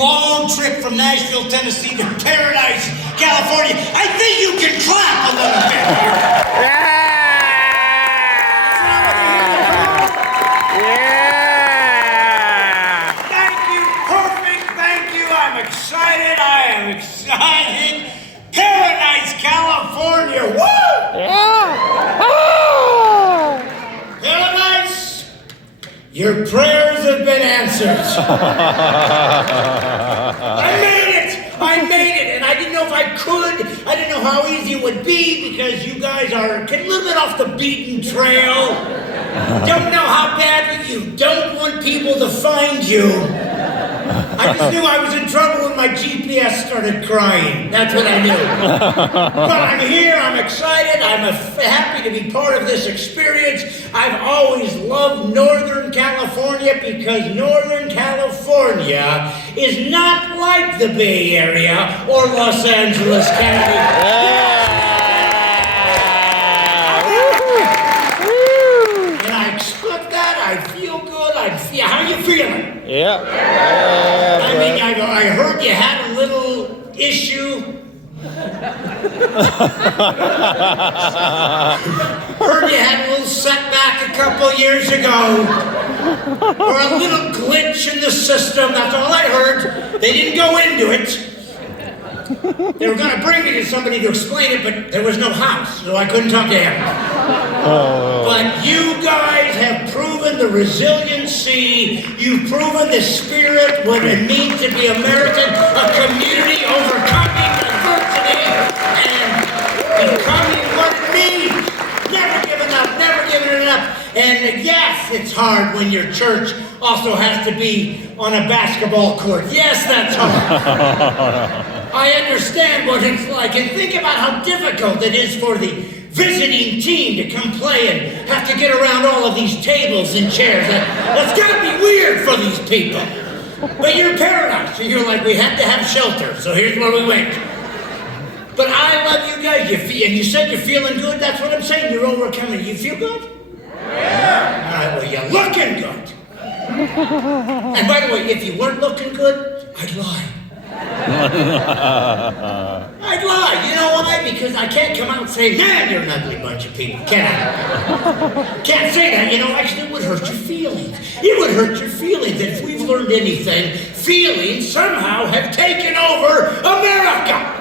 long trip from Nashville, Tennessee to Paradise, California. I think you can clap a little bit. Yeah! Thank you, perfect, thank you. I'm excited, I am excited. Paradise, California, woo! Yeah! Paradise, your prayers have been answered. I made it, and I didn't know if I could. I didn't know how easy it would be because you guys are a little bit off the beaten trail. Don't know how badly you don't want people to find you. I just knew I was in trouble when my GPS started crying. That's what I knew. But I'm here, I'm excited, I'm happy to be part of this experience. I've always loved Northern California because Northern California is not like the Bay Area or Los Angeles County. And I expect that, I feel good, how you feeling? Yeah. I mean, I heard you had a little issue. Heard you had a little setback a couple years ago. Or a little glitch in the system, that's all I heard. They didn't go into it. They were going to bring me to somebody to explain it, but there was no house, so I couldn't talk to him. But you guys have proven the resiliency, you've proven the spirit, what it means to be American, a community overcoming adversity and becoming what it means. Never giving up, never giving it up. And yes, it's hard when your church also has to be on a basketball court. Yes, that's hard. I understand what it's like, and think about how difficult it is for the visiting team to come play and have to get around all of these tables and chairs. That's gotta be weird for these people. But you're Paradise, and you're like, we had to have shelter, so here's where we went. But I love you guys, and you said you're feeling good, that's what I'm saying, you're overcoming. You feel good? Yeah. All right, well, you're looking good. And by the way, if you weren't looking good, I'd lie. I'd lie. You know why? Because I can't come out and say, man, you're an ugly bunch of people. Can I? Can't say that. You know, actually, it would hurt your feelings. It would hurt your feelings. And if we've learned anything, feelings somehow have taken over America.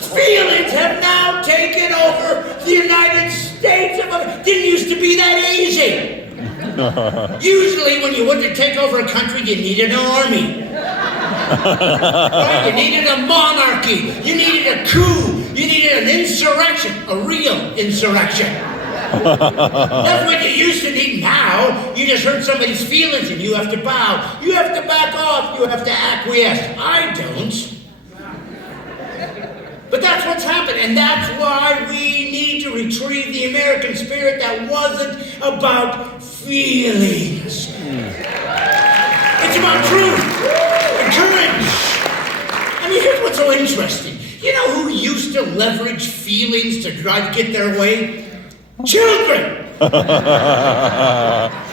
Feelings have now taken over the United States of America. Didn't used to be that easy. Usually when you wanted to take over a country, you needed an army. Right? You needed a monarchy. You needed a coup. You needed an insurrection, a real insurrection. That's what you used to need. Now, you just hurt somebody's feelings and you have to bow. You have to back off. You have to acquiesce. I don't. But that's what's happened, and that's why we need to retrieve the American spirit that wasn't about feelings. It's about truth and courage. I mean, here's what's so interesting. You know who used to leverage feelings to try to get their way? Children!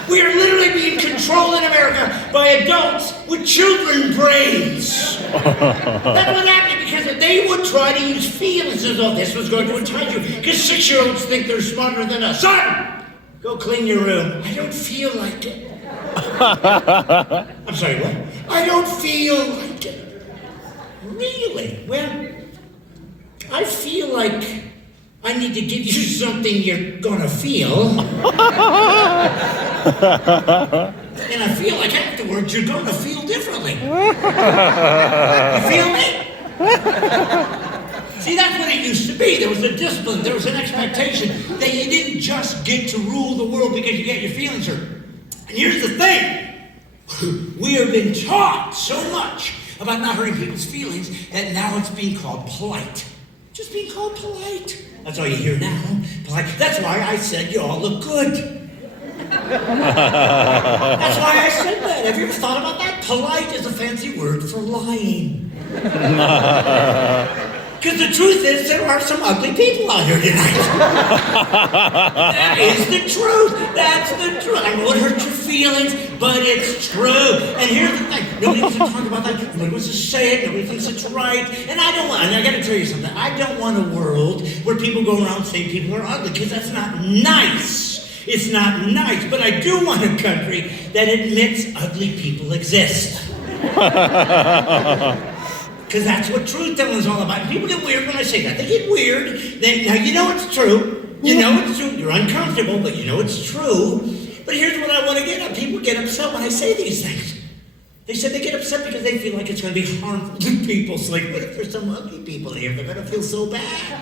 We are literally being controlled in America by adults with children brains. That's what happened, because they would try to use feelings as though this was going to entice you. Because 6-year-olds think they're smarter than us. Son, go clean your room. I don't feel like it. I'm sorry, what? I don't feel like it. Really? Well, I feel like I need to give you something you're gonna feel. And I feel like afterwards you're gonna feel differently. You feel me? See, that's what it used to be. There was a discipline, there was an expectation that you didn't just get to rule the world because you get your feelings hurt. And here's the thing. We have been taught so much about not hurting people's feelings that now it's being called polite. Just being called polite. That's all you hear now. Polite. That's why I said you all look good. That's why I said that. Have you ever thought about that? Polite is a fancy word for lying. Because the truth is, there are some ugly people out here tonight. That is the truth. That's the truth. I know it hurts your feelings, but it's true. And here's the thing. Nobody wants to talk about that. Nobody wants to say it. Nobody thinks it's right. And I don't want, and I got to tell you something. I don't want a world where people go around saying people are ugly, because that's not nice. It's not nice. But I do want a country that admits ugly people exist. Because that's what truth telling is all about. People get weird when I say that. They get weird. Now, you know it's true. You know it's true. You're uncomfortable, but you know it's true. But here's what I want to get at. People get upset when I say these things. They said they get upset because they feel like it's going to be harmful to people. So like, what if there's some ugly people here? They're going to feel so bad.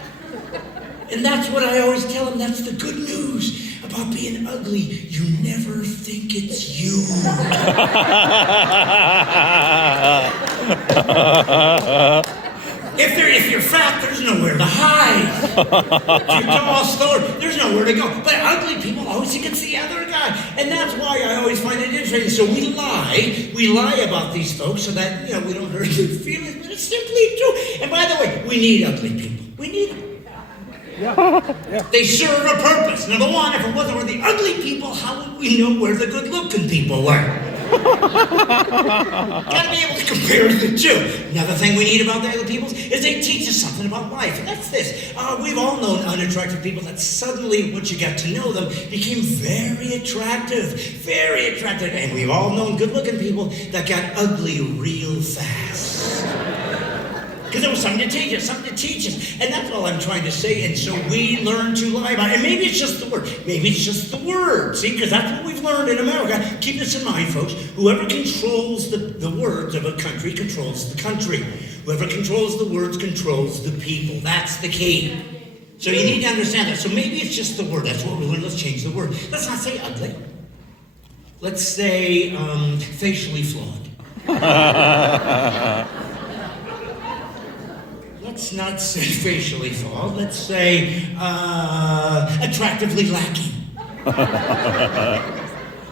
And that's what I always tell them. That's the good news about being ugly. You never think it's you. If you're fat, there's nowhere to hide. If you're tall, slower, there's nowhere to go. But ugly people always think it's the other guy. And that's why I always find it interesting. So we lie about these folks so that, we don't hurt their feelings, but it's simply true. And by the way, we need ugly people. We need them. Yeah. They serve a purpose. Number one, if it wasn't for the ugly people, how would we know where the good-looking people were? Gotta be able to compare the two. Another thing we need about the other people is they teach us something about life. And that's this. We've all known unattractive people that suddenly, once you got to know them, became very attractive. Very attractive. And we've all known good-looking people that got ugly real fast. Because there was something to teach us, And that's all I'm trying to say. And so we learn to lie about it. And maybe it's just the word. See, because that's what we've learned in America. Keep this in mind, folks. Whoever controls the words of a country controls the country. Whoever controls the words controls the people. That's the key. So you need to understand that. So maybe it's just the word. That's what we learned. Let's change the word. Let's not say ugly. Let's say facially flawed. Let's not say facially flawed. Let's say attractively lacking.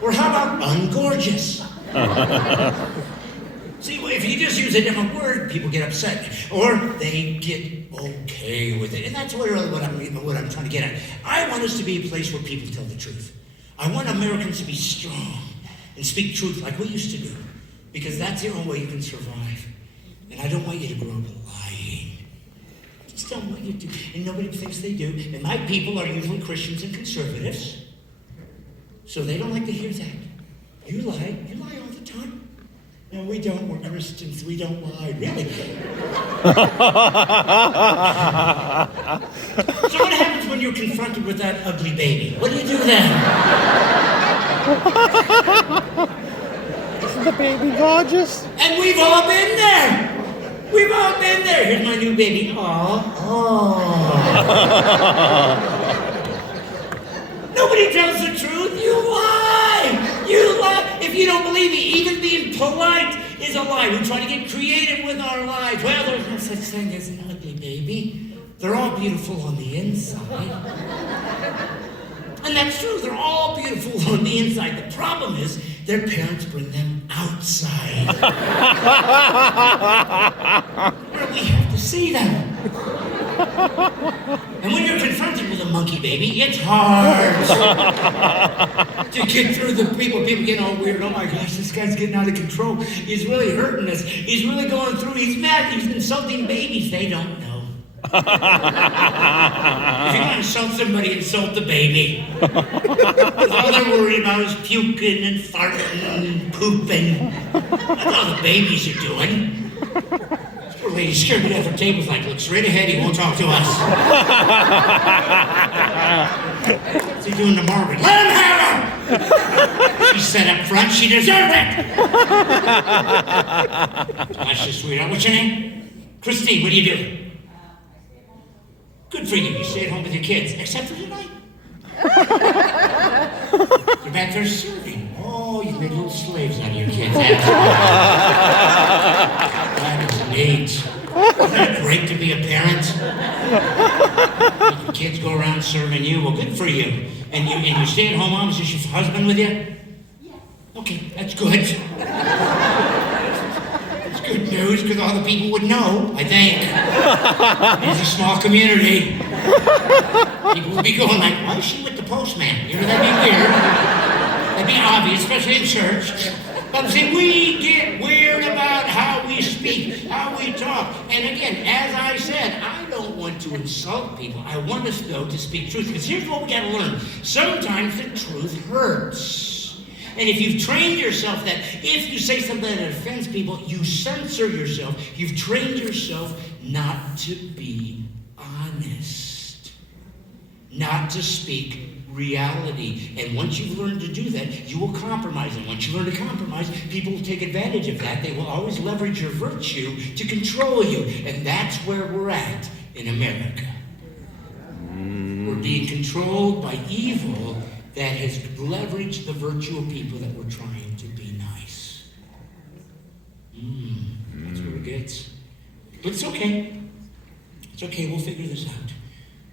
Or how about ungorgeous? See, if you just use a different word, people get upset. Or they get okay with it. And that's really what I'm trying to get at. I want us to be a place where people tell the truth. I want Americans to be strong and speak truth like we used to do. Because that's the only way you can survive. And I don't want you to grow up lying. I just don't want you to. And nobody thinks they do. And my people are usually Christians and conservatives. So they don't like to hear that. You lie all the time. No, we don't. We're Christians. We don't lie. Really? So what happens when you're confronted with that ugly baby? What do you do then? Isn't the baby gorgeous? And we've all been there. We've all been there. Here's my new baby. Oh. Nobody tells the truth. You lie. You lie. If you don't believe me, even being polite is a lie. We try to get creative with our lives. Well, there's no such thing as an ugly baby. They're all beautiful on the inside. And that's true. They're all beautiful on the inside. The problem is their parents bring them outside. Where we have to see them. And when you're confronted with a monkey baby, it's hard to get through the people. People get all weird. Oh my gosh, this guy's getting out of control. He's really hurting us. He's really going through. He's mad. He's insulting babies. They don't know. If you're going to insult somebody, insult the baby. Because all they're worried about is puking and farting and pooping. That's all the babies are doing. Poor lady's scared to death. Her table's like, look straight ahead, he won't talk to us. What's he doing to Margaret? Let him have her! She sat up front, she deserved it! Bless you, sweetheart. What's your name? Christine, what do you do? Good for you. You stay at home with your kids, except for tonight. You're back there serving. Oh, you made little slaves out of your kids. That is neat. Isn't that great to be a parent? Your kids go around serving you. Well, good for you. And you stay at home, mom? Is this your husband with you? Yeah. Okay, that's good. That's good news. truth because all the people would know, I think. It's a small community. People would be going like, why is she with the postman? You know, that'd be weird. That'd be obvious, especially in church. But see, we get weird about how we speak, how we talk. And again, as I said, I don't want to insult people. I want us, though, to speak truth. Because here's what we got to learn. Sometimes the truth hurts. And if you've trained yourself that if you say something that offends people, you censor yourself. You've trained yourself not to be honest. Not to speak reality. And once you've learned to do that, you will compromise. And once you learn to compromise, people will take advantage of that. They will always leverage your virtue to control you. And that's where we're at in America. We're being controlled by evil that has leveraged the virtue of people that we're trying to be nice. That's where it gets. But it's okay. It's okay. We'll figure this out.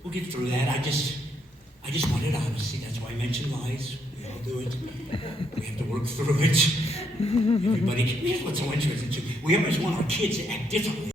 We'll get through that. I just wanted honesty. That's why I mentioned lies. We all do it. We have to work through it. Everybody, here's what's so interesting too. We always want our kids to act differently.